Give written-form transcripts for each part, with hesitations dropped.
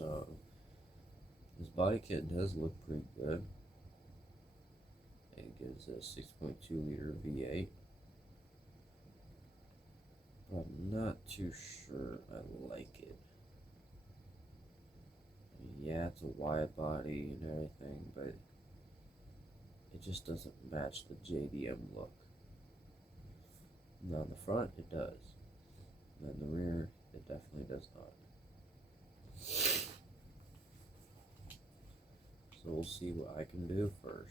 So this body kit does look pretty good. It gives a 6.2 liter V8. But I'm not too sure I like it. Yeah, it's a wide body and everything, but it just doesn't match the JDM look. Now on the front, it does. And the rear, it definitely does not. So we'll see what I can do first.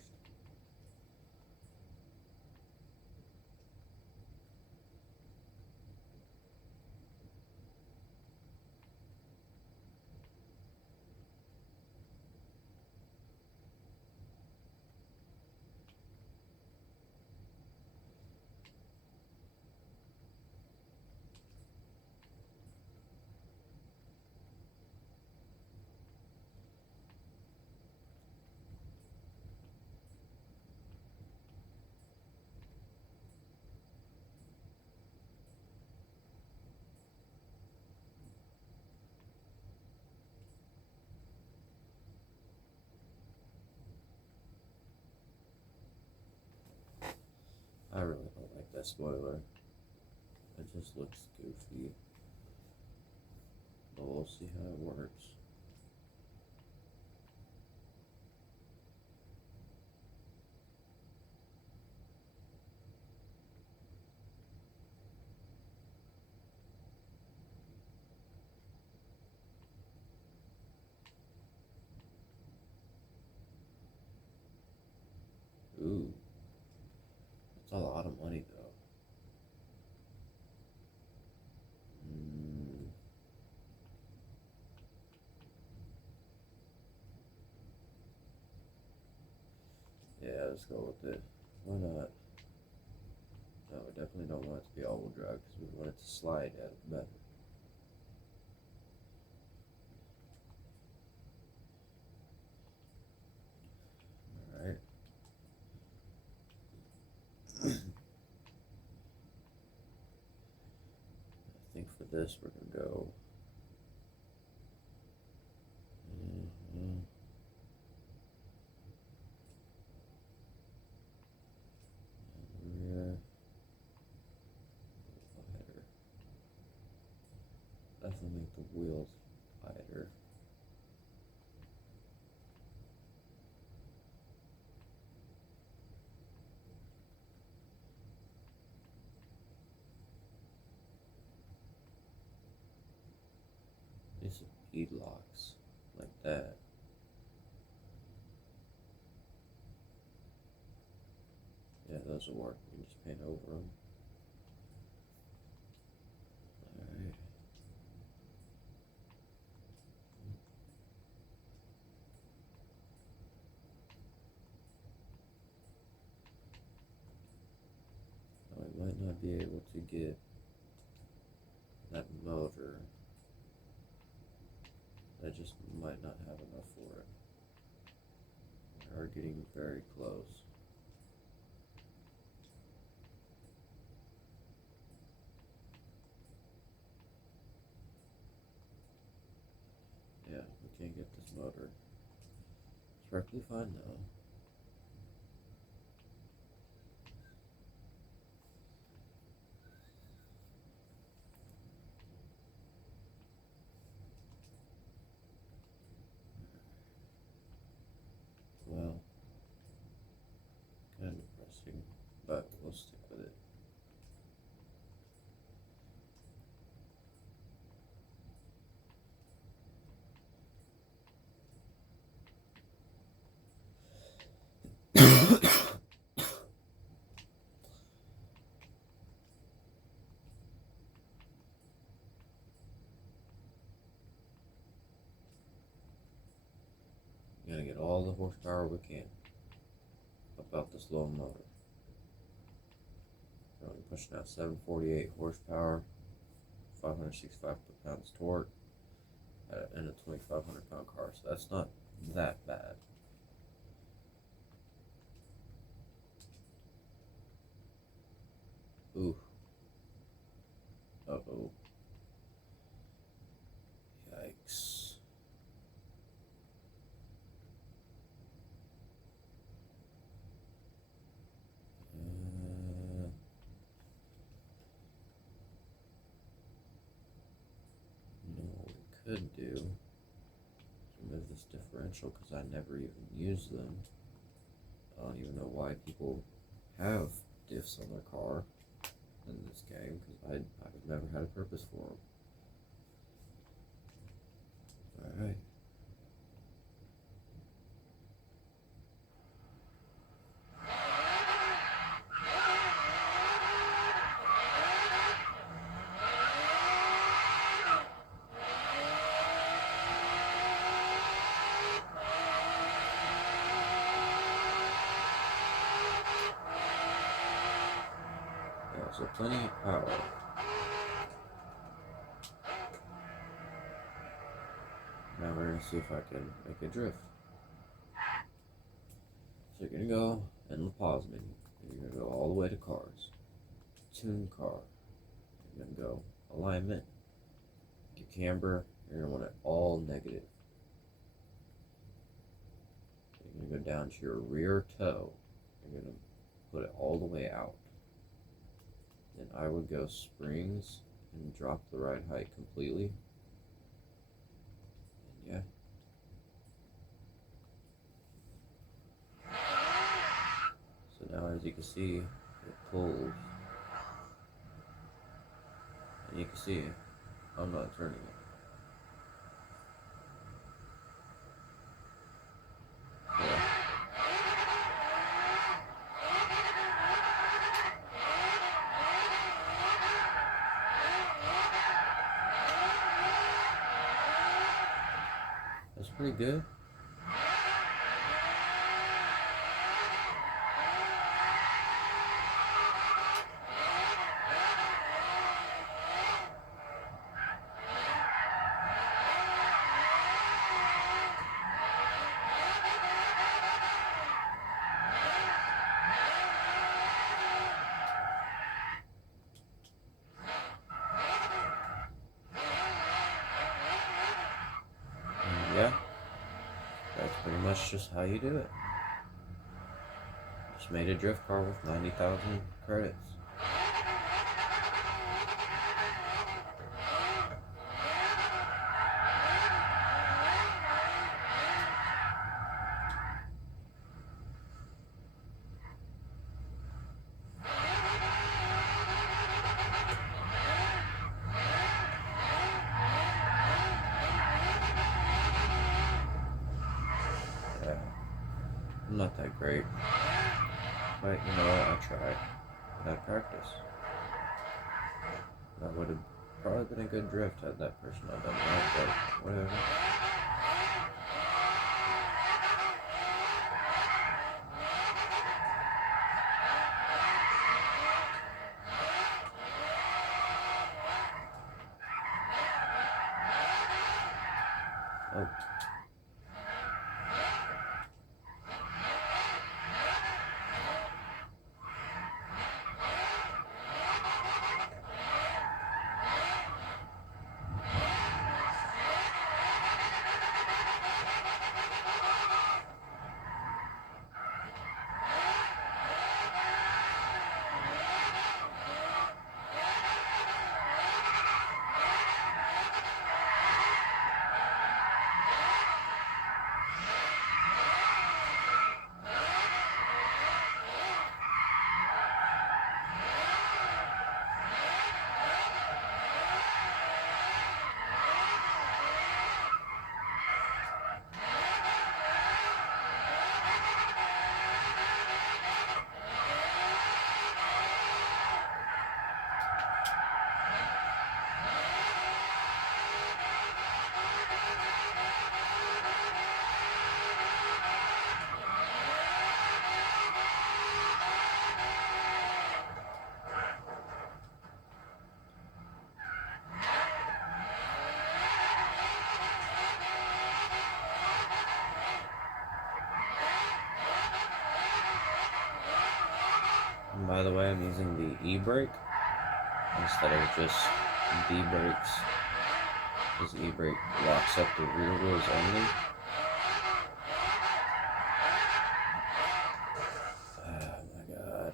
I really don't like that spoiler. It just looks goofy. But we'll see how it works. Ooh, that's a lot of money though. Yeah, let's go with it. Why not? No, we definitely don't want it to be all-wheel drive because we want it to slide better. Alright. I think for this we're going to go... rear. Wider. Definitely make the wheels wider. These are bead locks like that. Yeah, those will work. We can just paint over them. Alright. I might not be able to get that motor. I just might not have enough for it. We are getting very close. Yeah, we can't get this motor. It's perfectly fine though. Well, kind of depressing, but we'll stick with it. Gotta get all the horsepower we can about this little motor. We're only pushing out 748 horsepower, 565 pounds torque, and a 2,500 pound car, so that's not that bad. Ooh. Uh-oh. Yikes. could do is remove this differential because I never even use them. I don't even know why people have diffs on their car in this game because I've never had a purpose for them. Alright. Yeah, so plenty of power. Now we're gonna see if I can make a drift. So you're gonna go in the pause menu. You're gonna go all the way to cars. Tune car. You're gonna go alignment. Your camber. You're gonna want it all negative. You're gonna go down to your rear toe. You're gonna put it all the way out. Then I would go springs and drop the ride height completely. And yeah. So now as you can see, it pulls. And you can see I'm not turning it. Yeah. That's pretty good. And yeah, that's pretty much just how you do it. Just made a drift car with 90,000 credits. Yeah, I'm not that great, but you know what, I tried. I practice. That would have probably been a good drift had that person not done that, but whatever. Oh. And by the way, I'm using the e-brake instead of just D-brakes, because e-brake locks up the rear wheels only. Oh my god.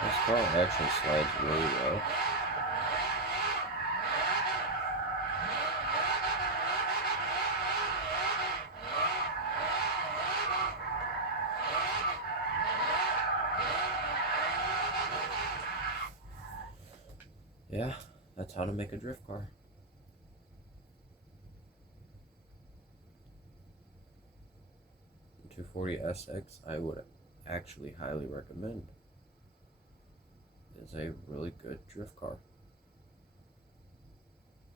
This car actually slides really well. Yeah, that's how to make a drift car. The 240SX I would actually highly recommend. It's a really good drift car.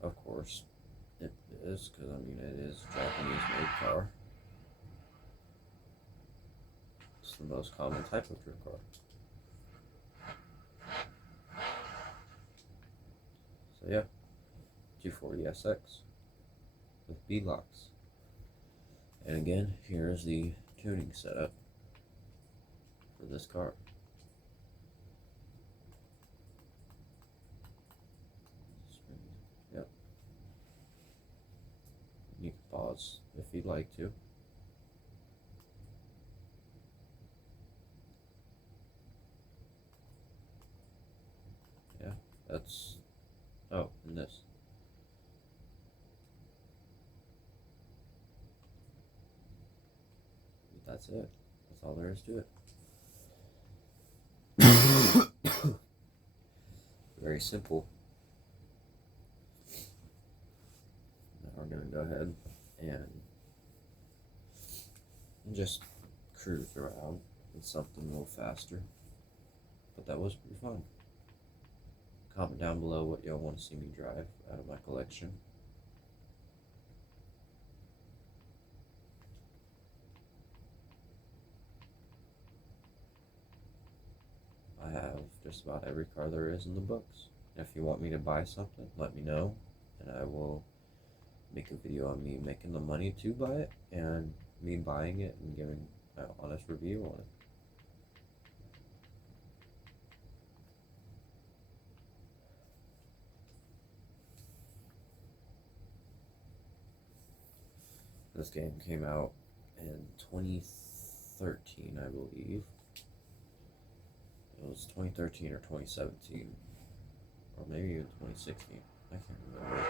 Of course, it is, because I mean it is a Japanese made car. It's the most common type of drift car. So yeah, 240SX with B-locks. And again, here's the tuning setup for this car. Yep. You can pause if you'd like to. Yeah, that's... Oh, and this. But that's it. That's all there is to it. Very simple. Now we're going to go ahead and just cruise around with something a little faster. But that was pretty fun. Comment down below what y'all want to see me drive out of my collection. I have just about every car there is in the books. If you want me to buy something, let me know, and I will make a video on me making the money to buy it, and me buying it and giving an honest review on it. This game came out in 2013, I believe. It was 2013 or 2017, or maybe even 2016. I can't remember.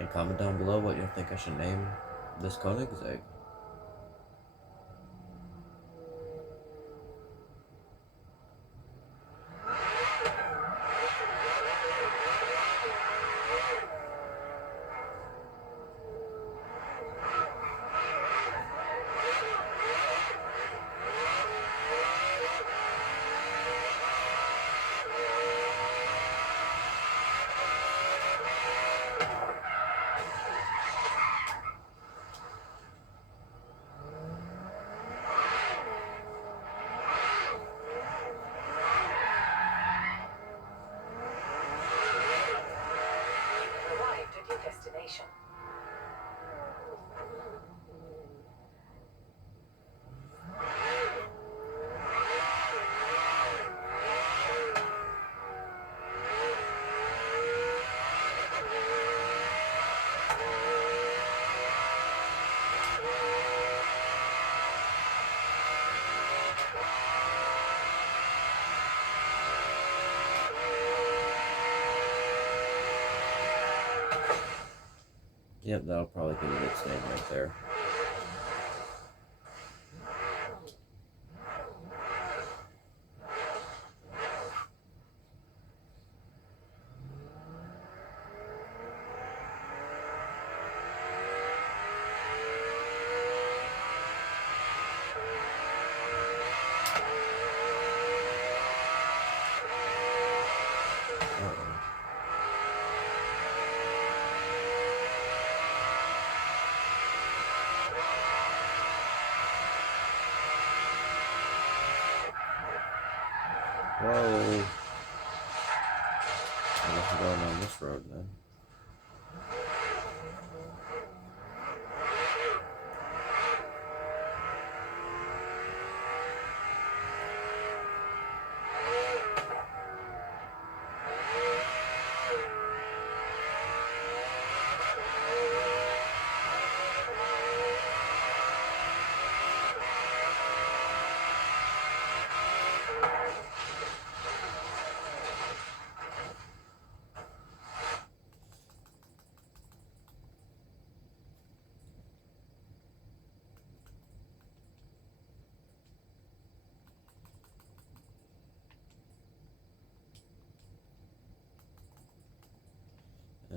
And comment down below what you think I should name this Koenigsegg. Destination. Yep, that'll probably be its name right there. Whoa. I guess we're going on this road then.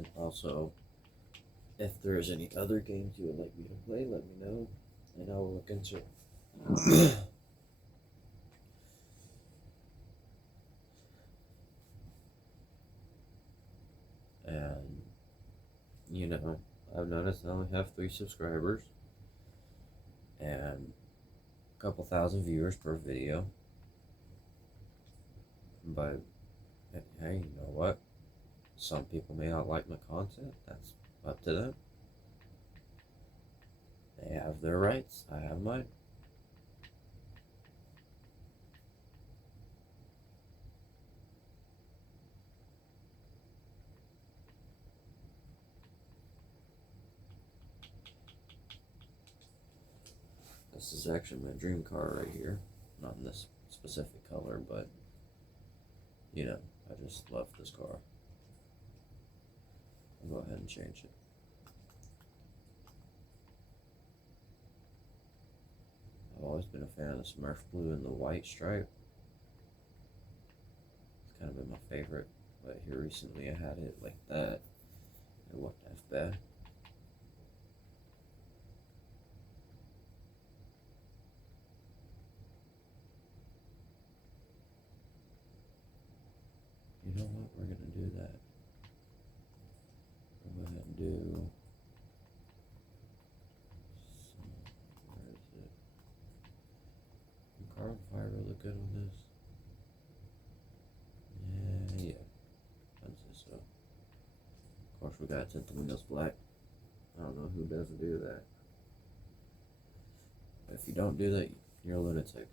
And also, if there's any other games you would like me to play, let me know, and I'll look into it. And, you know, I've noticed I only have 3 subscribers and a couple thousand viewers per video. But, hey, you know what? Some people may not like my content. That's up to them. They have their rights. I have mine. This is actually my dream car right here. Not in this specific color, but, you know, I just love this car. I'll go ahead and change it. I've always been a fan of the Smurf blue and the white stripe. It's kind of been my favorite, but here recently I had it like that. It wasn't as bad. You know what? We're gonna do that. We'll go ahead and do. Where is it? Can carbon fiber look good on this? Yeah. I'd say so. Of course, we gotta tint the windows black. I don't know who doesn't do that. But if you don't do that, you're a lunatic.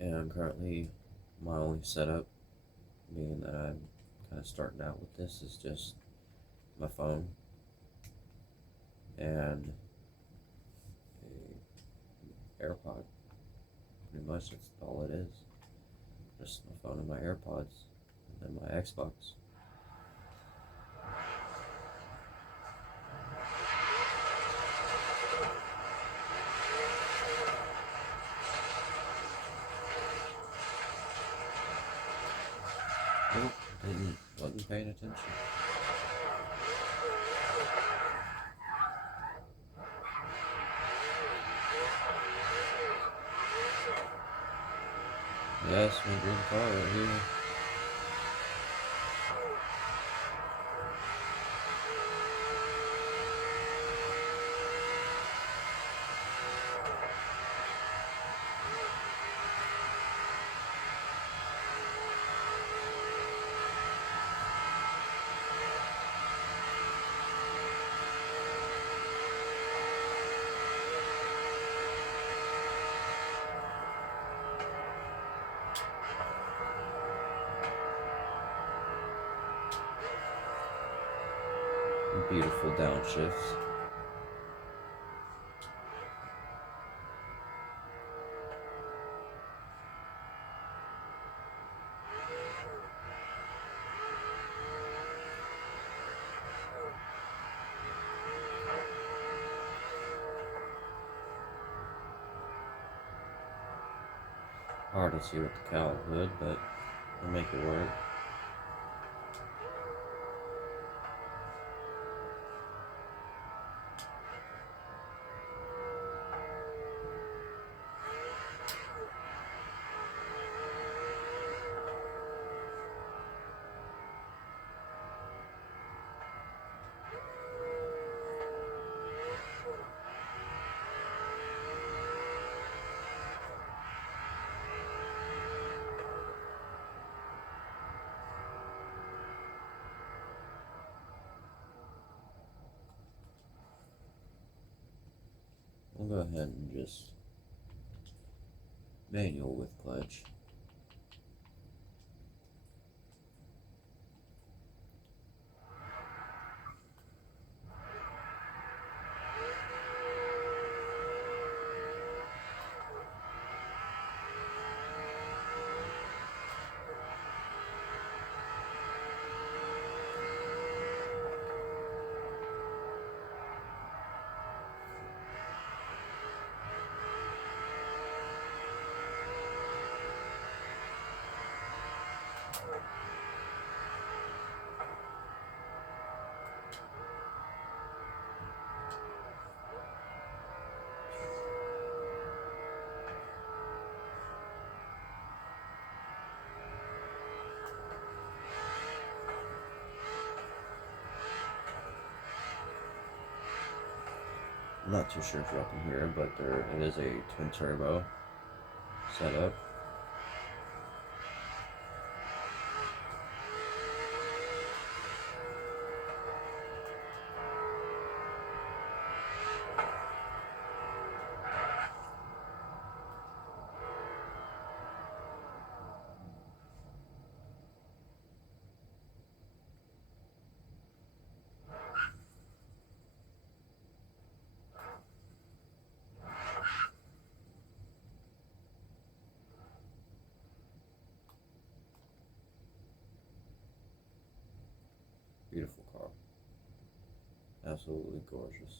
And currently, my only setup, being that I'm kind of starting out with this, is just my phone and a AirPod. Pretty much that's all it is. Just my phone and my AirPods, and then my Xbox. Nope, wasn't paying attention. Yes, my dream car right here. Beautiful downshifts. Hard to see with the cowl hood, but I'll make it work. We'll go ahead and just manual with clutch. I'm not too sure if y'all can hear, but it is a twin turbo setup. Beautiful car. Absolutely gorgeous.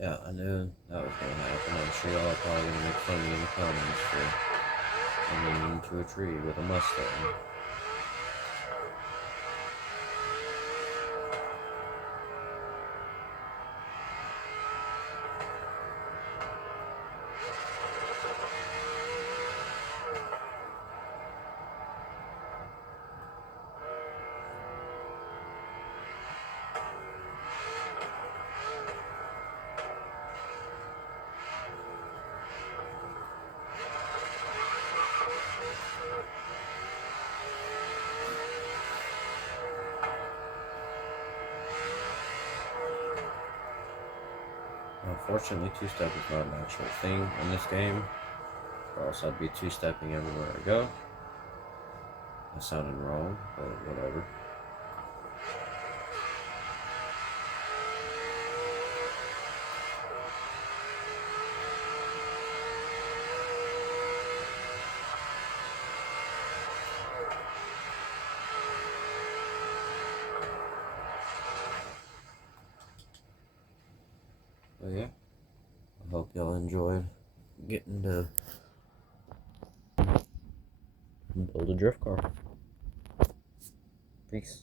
Yeah, I knew that was gonna happen. I'm sure y'all are probably gonna make fun of me in the comments for running into a tree with a Mustang. Unfortunately, two-step is not an actual thing in this game, or else I'd be two-stepping everywhere I go. That sounded wrong, but whatever. But yeah, I hope y'all enjoyed getting to build a drift car. Peace.